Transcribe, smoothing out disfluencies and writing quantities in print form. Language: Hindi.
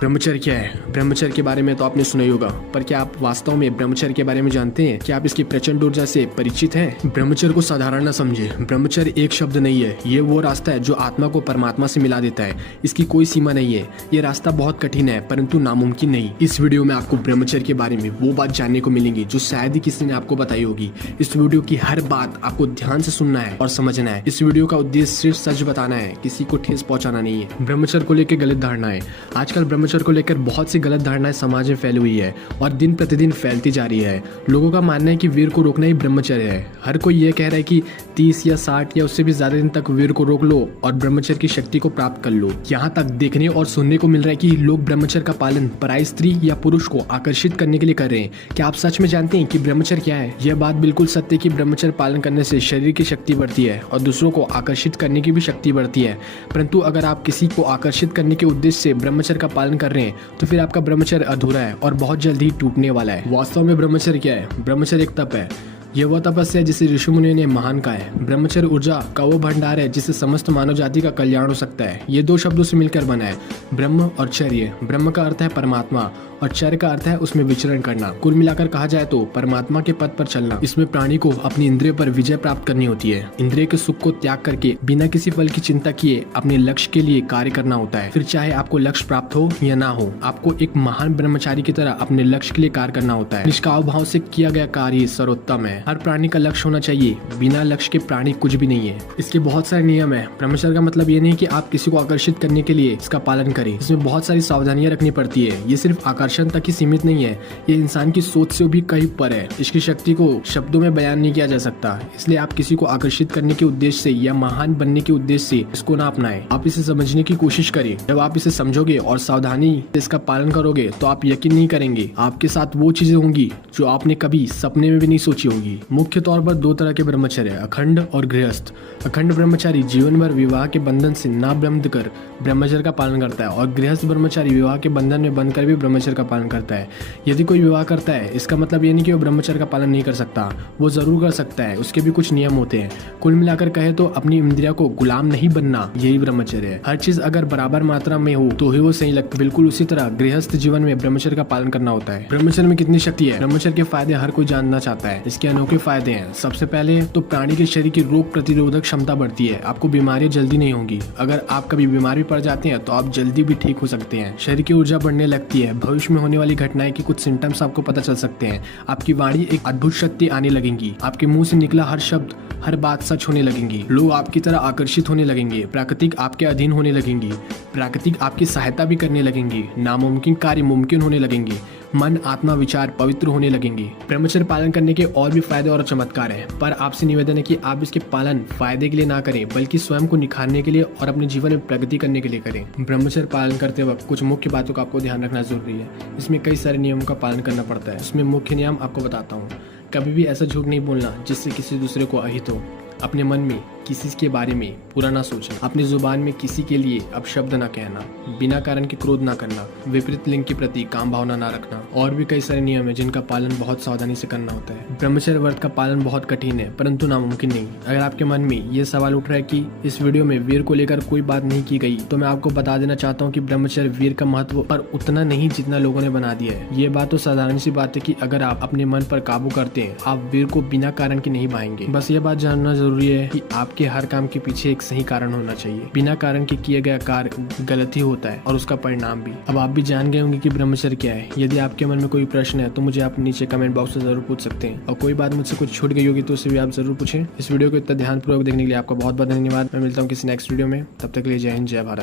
ब्रह्मचर्य क्या है? ब्रह्मचर्य के बारे में तो आपने सुना ही होगा, पर क्या आप वास्तव में ब्रह्मचर्य के बारे में जानते हैं? क्या आप इसकी प्रचंड ऊर्जा से परिचित हैं? ब्रह्मचर्य को साधारण न समझे। ब्रह्मचर्य एक शब्द नहीं है, ये वो रास्ता है जो आत्मा को परमात्मा से मिला देता है। इसकी कोई सीमा नहीं है। ये रास्ता बहुत कठिन है परंतु नामुमकिन नहीं। इस वीडियो में आपको ब्रह्मचर्य के बारे में वो बात जानने को मिलेंगी जो शायद ही किसी ने आपको बताई होगी। इस वीडियो की हर बात आपको ध्यान से सुनना है और समझना है। इस वीडियो का उद्देश्य सिर्फ सच बताना है, किसी को ठेस पहुंचाना नहीं है। ब्रह्मचर्य को लेकर गलत धारणाएं। आजकल ब्रह्मचर्य को लेकर बहुत सी गलत धारणाएं समाज में फैली हुई है और दिन प्रतिदिन फैलती जा रही है। लोगों का मानना है कि वीर को रोकना ही ब्रह्मचर्य है। हर कोई ये कह रहा है कि 30 या 60 या उससे भी ज्यादा दिन तक वीर को रोक लो और ब्रह्मचर्य की शक्ति को प्राप्त कर लो। यहाँ तक देखने और सुनने को मिल रहा है कि लोग ब्रह्मचर्य का पालन पराई स्त्री या पुरुष को आकर्षित करने के लिए कर रहे हैं। क्या आप सच में जानते हैं कि ब्रह्मचर्य क्या है? यह बात बिल्कुल सत्य है कि ब्रह्मचर्य पालन करने से शरीर की शक्ति बढ़ती है और दूसरों को आकर्षित करने की भी शक्ति बढ़ती है। परंतु अगर आप किसी को आकर्षित करने के उद्देश्य से ब्रह्मचर्य का पालन कर रहे हैं तो फिर आपका ब्रह्मचर्य अधूरा है और बहुत जल्द ही टूटने वाला है। वास्तव में ब्रह्मचर्य क्या है? ब्रह्मचर्य एक तप है। यह वह तपस्या है जिसे ऋषि मुनियों ने महान कहा है। ब्रह्मचर्य ऊर्जा का वो भंडार है जिससे समस्त मानव जाति का कल्याण हो सकता है। ये दो शब्दों से मिलकर बना है, ब्रह्म और चर्य। ब्रह्म का अर्थ है परमात्मा और चर्य का अर्थ है उसमें विचरण करना। कुल मिलाकर कहा जाए तो परमात्मा के पद पर चलना। इसमें प्राणी को अपनी इंद्रियों पर विजय प्राप्त करनी होती है। इंद्रिय के सुख को त्याग करके बिना किसी फल की चिंता किए अपने लक्ष्य के लिए कार्य करना होता है। फिर चाहे आपको लक्ष्य प्राप्त हो या ना हो, आपको एक महान ब्रह्मचारी की तरह अपने लक्ष्य के लिए कार्य करना होता है। निष्काम भाव से किया गया कार्य सर्वोत्तम है। हर प्राणी का लक्ष्य होना चाहिए। बिना लक्ष्य के प्राणी कुछ भी नहीं है। इसके बहुत सारे नियम है। ब्रह्मचर्य का मतलब ये नहीं कि आप किसी को आकर्षित करने के लिए इसका पालन करें। इसमें बहुत सारी सावधानियां रखनी पड़ती है। ये सिर्फ आकर्षण तक ही सीमित नहीं है, ये इंसान की सोच से भी कहीं ऊपर है। इसकी शक्ति को शब्दों में बयान नहीं किया जा सकता। इसलिए आप किसी को आकर्षित करने के उद्देश्य से या महान बनने के उद्देश्य से इसको ना अपनाएं। आप इसे समझने की कोशिश करें। जब आप इसे समझोगे और सावधानी से इसका पालन करोगे तो आप यकीन नहीं करेंगे, आपके साथ वो चीजें होंगी जो आपने कभी सपने में भी नहीं सोची होंगी। मुख्य तौर पर दो तरह के ब्रह्मचर्य, अखंड और गृहस्थ। अखंड ब्रह्मचारी जीवन भर विवाह के बंधन से ना बंध कर ब्रह्मचर्य का पालन करता है और गृहस्थ ब्रह्मचारी विवाह के बंधन में बंध कर भी ब्रह्मचर्य का पालन करता है। यदि कोई विवाह करता है इसका मतलब ये नहीं कि वो ब्रह्मचर्य का पालन नहीं कर सकता, वो जरूर कर सकता है। उसके भी कुछ नियम होते हैं। कुल मिलाकर कहे तो अपनी इंद्रिया को गुलाम नहीं बनना, यही ब्रह्मचर्य है। हर चीज अगर बराबर मात्रा में हो तो ही वो सही लगता है। बिल्कुल उसी तरह गृहस्थ जीवन में ब्रह्मचर्य का पालन करना होता है। ब्रह्मचर्य में कितनी शक्ति है? ब्रह्मचर्य के फायदे हर कोई जानना चाहता है। इसके अनोखे फायदे हैं। सबसे पहले तो प्राणी के शरीर की रोग प्रतिरोधक क्षमता बढ़ती है। आपको बीमारियां जल्दी नहीं होंगी। अगर आप कभी बीमार भी पड़ जाते हैं तो आप जल्दी भी ठीक हो सकते हैं। शरीर की ऊर्जा बढ़ने लगती है। भविष्य में होने वाली घटनाएं की कुछ सिम्टम्स आपको पता चल सकते हैं। आपकी वाणी एक अद्भुत शक्ति आने लगेंगी। आपके मुंह से निकला हर शब्द, हर बात सच होने लगेंगी। लोग आपकी तरह आकर्षित होने लगेंगे। प्राकृतिक आपके अधीन होने लगेंगी। प्राकृतिक आपकी सहायता भी करने लगेंगी। नामुमकिन कार्य मुमकिन होने लगेंगे। मन, आत्मा, विचार पवित्र होने लगेंगे। ब्रह्मचर्य पालन करने के और भी फायदे और चमत्कार हैं, पर आपसे निवेदन है कि आप इसके पालन फायदे के लिए ना करें बल्कि स्वयं को निखारने के लिए और अपने जीवन में प्रगति करने के लिए करें। ब्रह्मचर्य पालन करते वक्त कुछ मुख्य बातों का आपको ध्यान रखना जरूरी है। इसमें कई सारे नियमों का पालन करना पड़ता है। इसमें मुख्य नियम आपको बताता हूँ। कभी भी ऐसा झूठ नहीं बोलना जिससे किसी दूसरे को अहित हो। अपने मन में किसी के बारे में बुरा ना सोचना। अपनी जुबान में किसी के लिए अपशब्द ना कहना। बिना कारण के क्रोध ना करना। विपरीत लिंग के प्रति काम भावना ना रखना। और भी कई सारे नियम है जिनका पालन बहुत सावधानी से करना होता है। ब्रह्मचर्य व्रत का पालन बहुत कठिन है परंतु नामुमकिन नहीं। अगर आपके मन में ये सवाल उठ रहा है कि इस वीडियो में वीर को लेकर कोई बात नहीं की गई, तो मैं आपको बता देना चाहता हूँ कि ब्रह्मचर्य वीर का महत्व पर उतना नहीं जितना लोगों ने बना दिया है। ये बात तो साधारण सी बात है कि अगर आप अपने मन पर काबू करते हैं आप वीर को बिना कारण के नहीं पाएंगे। बस ये बात जानना जरूरी है कि आपके हर काम के पीछे एक सही कारण होना चाहिए। बिना कारण के किया गया कार्य गलत ही होता है और उसका परिणाम भी। अब आप भी जान गए होंगे कि ब्रह्मचर्य क्या है। यदि आपके मन में कोई प्रश्न है तो मुझे आप नीचे कमेंट बॉक्स में जरूर पूछ सकते हैं और कोई बात मुझसे कुछ छूट गई होगी तो उसे भी आप जरूर पूछें। इस वीडियो को इतना ध्यानपूर्वक देखने के लिए आपका बहुत बहुत धन्यवाद। मैं मिलता हूँ किसी नेक्स्ट वीडियो में। तब तक के लिए जय हिंद, जय भारत।